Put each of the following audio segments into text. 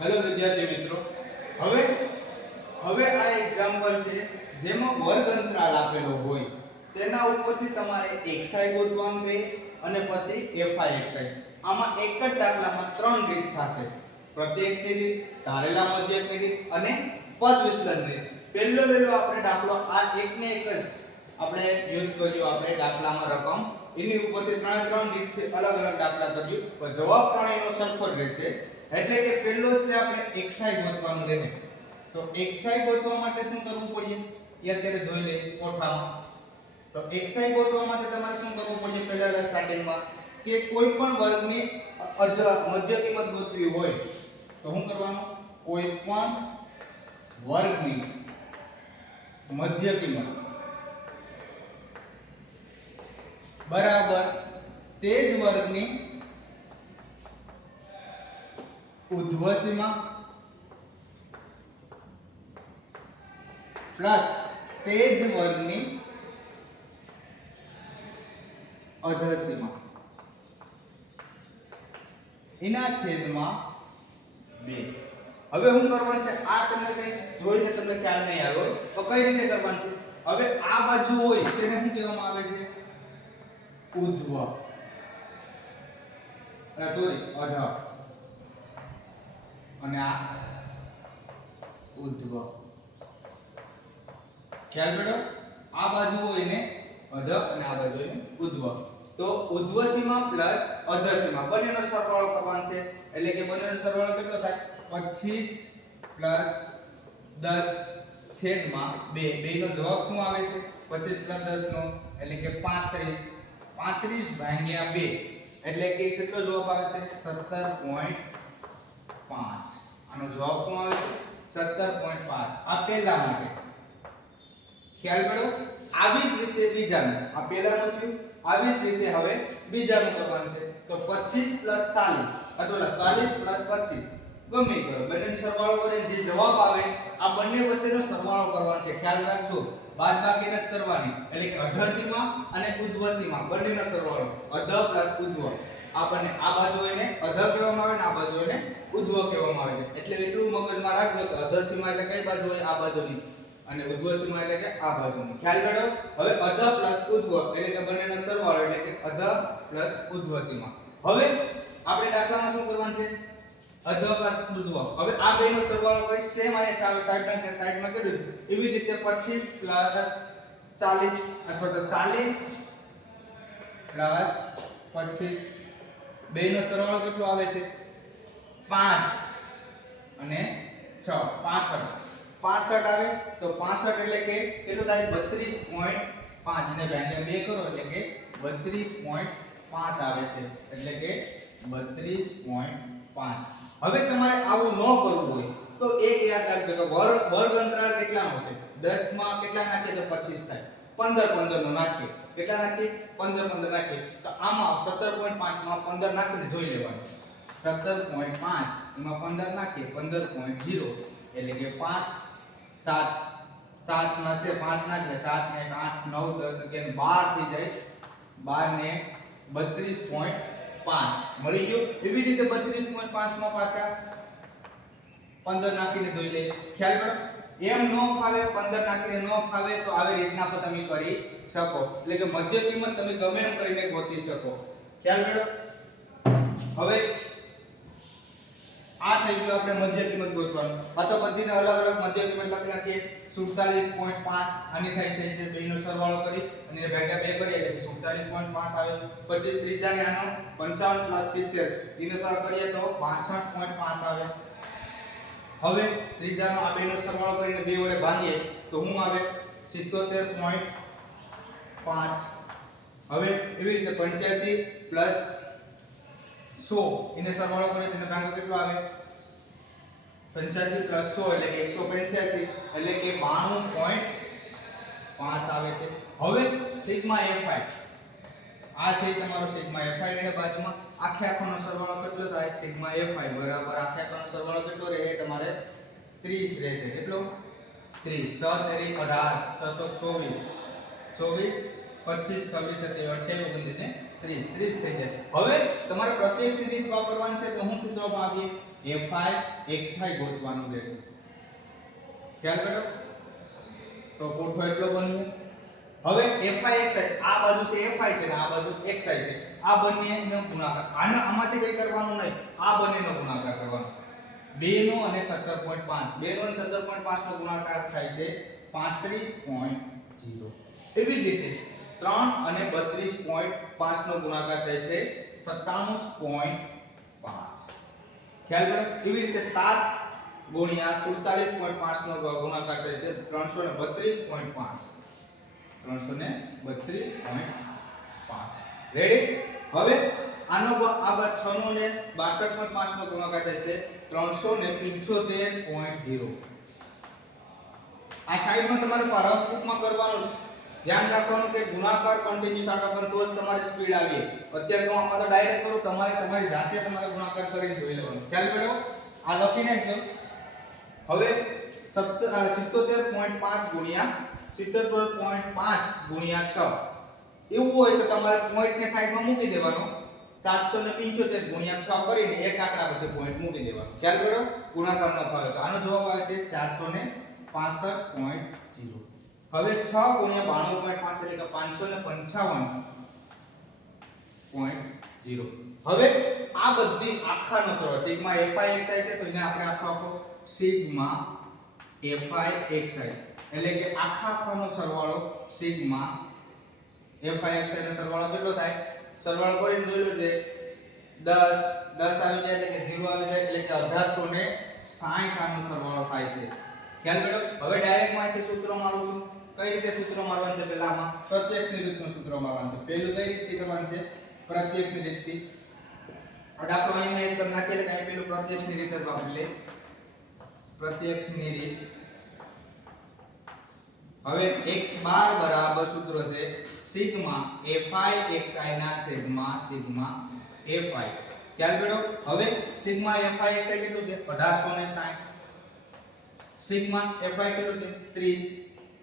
Hello વિદ્યાર્થી મિત્રો, હવે હવે આ એક્ઝામ્પલ છે જેમાં વર્ગ અંતરાલ આપેલો હોય તેના ઉપરથી તમારે xi ગોતવાનું છે અને પછી fi. આમાં એક જ દાખલામાં ત્રણ રીત થશે: પ્રત્યક્ષની રીત, ધારેલા મધ્યકની રીત અને પદ વિચલનની રીત. પહેલો આપણે દાખલો આ એકને એક જ આપણે યુઝ કર્યો. આપણે દાખલામાં રકમ એની ઉપરથી ત્રણ રીતથી અલગ અલગ દાખલા કર્યું, પણ જવાબ ત્રણેયનો સરખો જ રહેશે. એટલે કે પહેલો છે આપણે xi ગોતવાનું રહે. તો xi ગોતવા માટે શું કરવું પડે એ અત્યારે જોઈ લે કોઠામાં. તો xi ગોતવા માટે તમારે શું કરવું પડે? પહેલા સ્ટાર્ટિંગમાં કે કોઈ પણ વર્ગની મધ્ય કિંમત ગોતવી હોય તો શું કરવાનું? કોઈ પણ વર્ગની મધ્ય કિંમત બરાબર તે જ વર્ગની ઉર્ધ્વ સીમા પ્લસ તે જ વર્ગની અધર સીમા એના છેદમાં 2. હવે શું કરવાનું છે? આ તમને કઈ જોઈને તમને ખ્યાલ નહીં આવ્યો તો કઈ રીતે કરવાનું છે? હવે આ બાજુ હોય તેને શું કહેવામાં આવે છે? ઉર્ધ્વ. સોરી, અધર. અને આ ઉર્ધ્વ. ખ્યાલ પડ્યો? આ બાજુ હોય ને અધર અને આ બાજુ હોય ને ઉર્ધ્વ. તો ઉર્ધ્વ સીમા પ્લસ અધર સીમા બંનેનો સરવાળો કરવાનો છે. એટલે કે બંનેનો સરવાળો કેટલો થાય? 25 પ્લસ 10 છેદમાં 2. બેનો જવાબ શું આવે છે? 25 પ્લસ 10 નો એટલે કે 35. 35 ભાગ્યા 2 એટલે કે કેટલો જવાબ આવે છે? 17.5. આનો જવાબ શું આવે છે? 17.5. આ પહેલા માટે. ખ્યાલ પડ્યો? આવી જ રીતે બીજાનું, આ પહેલાનું થયું, આવી જ રીતે હવે બીજાનું કરવાનું છે. તો 25 પ્લસ 40 અથવા 40 પ્લસ 25 ગમે કરો, બંનેનો સરવાળો કરીને જે જવાબ આવે આ બંને વચ્ચેનો સરવાળો કરવાનો છે. ખ્યાલ રાખજો, બાદબાકી નથી કરવાની. એટલે કે અધર સીમા અને ઉર્ધ્વ સીમા બંનેનો સરવાળો, અધર પ્લસ ઉર્ધ્વ. આ બંને, આ બાજુ એને અધર કહેવામાં આવે ને આ બાજુ એને ઉર્ધ્વ કહેવામાં આવે છે. એટલે એટલું મગજમાં રાખજો કે અધર સીમા એટલે કઈ બાજુ હોય? આ બાજુની. અને ઉર્ધ્વ સીમા એટલે કે આ બાજુની. ખ્યાલ પડ્યો? હવે અધર પ્લસ ઉર્ધ્વ એટલે કે બંનેનો સરવાળો એટલે કે અધર પ્લસ ઉર્ધ્વ સીમા. હવે આપણે દાખલામાં શું કરવાનું છે? અધર પ્લસ ઉર્ધ્વ. હવે આ બેનો સરવાળો કરી સેમ આને સાઈડમાં કર્યું એવી રીતે 25 પ્લસ 40 અથવા તો 40 પ્લસ 25 બેનો સરવાળો કેટલો આવે છે? 5 અને 6 65. 65 આવે તો 65 એટલે કે કેટલું થાય? 32.5. એને ભાગ્યા 2 કરો એટલે કે 32.5 આવે છે. એટલે કે 32.5. હવે તમારે આવું ન કરવું હોય તો એક યાદ રાખજો કે વર્ગ અંતરાલ કેટલાનો છે? 10 માં કેટલા નાખીએ તો 25 થાય. 15 નો નાખીએ. કેટલા નાખીએ? 15 નાખીએ. તો આમાં 17.5 માં 15 નાખીને જોઈ લેવાનું. 17.5 એમાં 15 નાખીએ 15.0 એટલે કે 5 7 7 ના છે 5 નાખીએ 7 ને 8 9 10 11 12 થઈ જાય. 12 ને 32.5 મળી ગયું. એવી રીતે 32.5 માં પાછા 15 નાખીને જોઈ લે. ખ્યાલ પડ્યો? એમ નો ફાવે 15 નાખીને નો ફાવે તો આવી રીતના પણ તમે કરી શકો. એટલે કે મધ્ય કિંમત તમે ગમે એમ કરીને ગોતી શકો. ખ્યાલ પડ્યો? હવે આ થઈ ગયું આપણે મધ્ય કિંમત ગોતવાનું. આ તો બધીને અલગ અલગ મધ્ય કિંમત લખી નાખીએ. 47.5 આની થાય છે જે બેનો સરવાળો કરી અને ભાગ્યા 2 કરીએ એટલે 47.5 આવે. પછી ત્રીજાને આનો 55 પ્લસ 70 એનો સરવાળો કરીએ તો 62.5 આવે. હવે ત્રીજાનો આ બેનો સરવાળો કરીને 2 વડે ભાંગીએ તો શું આવે? 77.5. હવે એવી રીતે 85 પ્લસ 100 એને સરવાળો કરીએ તેને ભાગ કેટલો આવે? 85 પ્લસ 100 એટલે કે 185 એટલે કે 92.5 આવે છે. હવે સિગ્મા fi આ છે તમારો સિગ્મા fi રહે બાજુમાં. આખે આખાનો સરવાળો કેટલો થાય? સિગ્મા fi બરાબર આખે આખાનો સરવાળો કેટલો રહે? તમારે 30 રહેશે. કેટલો? 30 7 તેરી 18 624 24 25 26 27 28 29 30 થઈ જાય. હવે તમારે પ્રત્યક્ષની રીત વાપરવાની છે તો હું સૂત્રમાં આવીએ fi xi ગોતવાનું રહેશે. ખ્યાલ કરો તો કોઠો એટલો બન્યો. હવે fi xi આ બાજુ છે fi છે ને આ બાજુ xi છે. આ બંનેનો ગુણાકાર આમાંથી કઈ કરવાનું નહીં, આ બંનેનો ગુણાકાર કરવાનો. 2 નો અને 17.5 2 નો અને 17.5 નો ગુણાકાર થાય છે 35.0. એવી જ રીતે 3 અને 32.5 નો ગુણાકાર થાય છે 97.5. ખ્યાલ કરો. એવી રીતે 7 ગુણ્યા 47.5 નો ગુણાકાર થાય છે 332.5. 332.5. રેડી. હવે આનો આ બાદ 6 નો ને 62.5 નો ગુણાકાર થાય છે 375.0. આ સાઈડમાં તમારે પારંપરિકમાં કરવાનું છે. ધ્યાન રાખવાનું કે ગુણાકાર કન્ટિન્યુઅસ આટો પર તો જ તમારી સ્પીડ આવે. અત્યારે તો આમાં તો ડાયરેક્ટ કરું, તમારી જાતે તમારે ગુણાકાર કરીને જોઈ લેવાનું. ખ્યાલ પડ્યો? આ લખી નાખજો. હવે 77.5 ગુણ્યા 77.5 ગુણ્યા 6 એવું હોય તો તમારે પોઈન્ટ ને સાઈડમાં મૂકી દેવાનો. 775 ગુણ્યા 6 કરીને એક આંકડા પછી પોઈન્ટ મૂકી દેવાનો. ખ્યાલ પડ્યો? ગુણાકાર ન ફાવે તો આનો જવાબ આવે છે 465.0. હવે 6 ગુણ્યા 92.5 એટલે કે 555.0. હવે આ બધી આખાનો સરવાળો સિગ્મા fi xi છે તો એને આપણે આખો સિગ્મા fi xi એટલે કે આખાનો સરવાળો સિગ્મા fi xi નો સરવાળો કેટલો થાય? સરવાળો કરીને જોઈ લો જે 10 આવી જાય એટલે કે 0 આવી જાય એટલે કે 1860 આનો સરવાળો થાય છે. ખ્યાલ કર્યો? હવે ડાયરેક્ટ માંથી સૂત્ર મારું છું. કઈ રીતે સૂત્ર મારવાનું છે? પહેલામાં પ્રત્યક્ષની રીતનું સૂત્ર મારવાનું છે. પહેલું કઈ રીતથી કરવાનું છે? પ્રત્યક્ષની રીતથી. દાખલો અહીંયા એક કરી નાખીએ એટલે પેલું પ્રત્યક્ષની રીત જ વાપરી લે. પ્રત્યક્ષની રીત. હવે x બાર બરાબર સૂત્ર છે સિગ્મા fi xi ના છેદમાં સિગ્મા fi. ખ્યાલ કર્યો? હવે સિગ્મા fi xi કેટલું છે? 1860. સિગ્મા fi કેટલું છે? 30.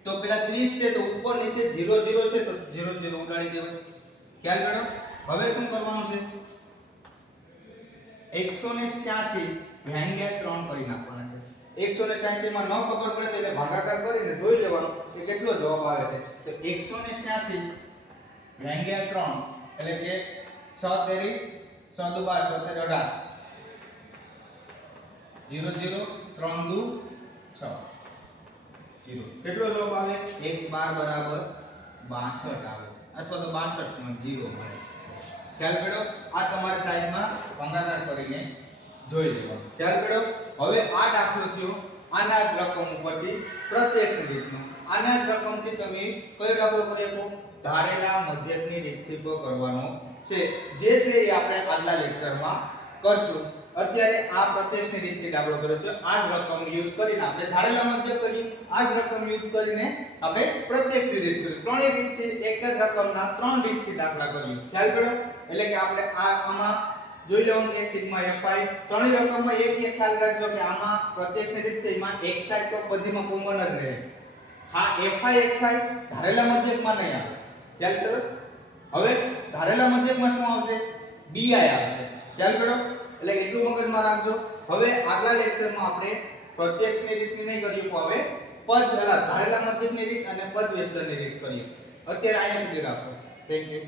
તો પેલા 30 છે તો ઉપર નીચે 0 0 છે તો 0 0 ઉડાડી દેવાય. ખ્યાલ કર્યો? હવે શું કરવાનું છે? 186 ભાગ્યા 3 કરી નાખવાના છે. 186 માં ન ખબર પડે તો એને ભાગાકાર કરીને જોઈ લેવાનું કે કેટલો જવાબ આવે છે. તો 186 ભાગ્યા 3 એટલે કે 6 તેરી 6 દુ 12 6 તેરી 18 0 0 3 દુ 6 0. કેટલો જવાબ આવે? x બાર બરાબર 62 આવે છે અથવા તો 62.0 મળે. ખ્યાલ કર્યો? આ તમારી સાઈડમાં ભાગાકાર કરીને જોઈ લેવાનું. ખ્યાલ કર્યો? હવે આ દાખલો થયો આના જ રકમ ઉપરથી પ્રત્યક્ષ રીતનો. આના જ રકમથી તમે કયો દાખલો કરી શકો? ધારેલા મધ્યકની રીતથી કરવાનો છે. જે છે એ આપણે આગલા લેક્ચરમાં કરશું. અત્યારે આ પ્રત્યક્ષની રીતથી દાખલો કર્યો છે. આ જ રકમ યુઝ કરીને આપણે ધારેલા મધ્યક કરી, આ જ રકમ યુઝ કરીને આપણે પ્રત્યક્ષની રીત કરી. ત્રણેય રીતથી એક જ રકમના ત્રણ રીતથી દાખલા કરીએ. ખ્યાલ કર્યો? એટલે કે આપણે આમાં જોઈ લેવાનું કે સિગ્મા fi ત્રણેય રકમમાં એક ખ્યાલ રાખજો કે આમાં પ્રત્યક્ષની રીત છે એમાં xi તો બધીમાં કોમન જ રહે. હા fi xi ધારેલા મધ્યકમાં નહીં આવે. ખ્યાલ કરો? હવે ધારેલા મધ્યકમાં શું આવશે? bi આવશે. ખ્યાલ કરો? એટલે એટલું મગજમાં રાખજો. હવે આગલા લેક્ચરમાં આપણે પ્રત્યક્ષની રીતની નહીં કરીએ તો હવે પદ ધારેલા મધ્યકની રીત અને પદ વિસ્તરણની રીત કરીએ. અત્યારે અહીંયા સુધી રાખો. Thank you.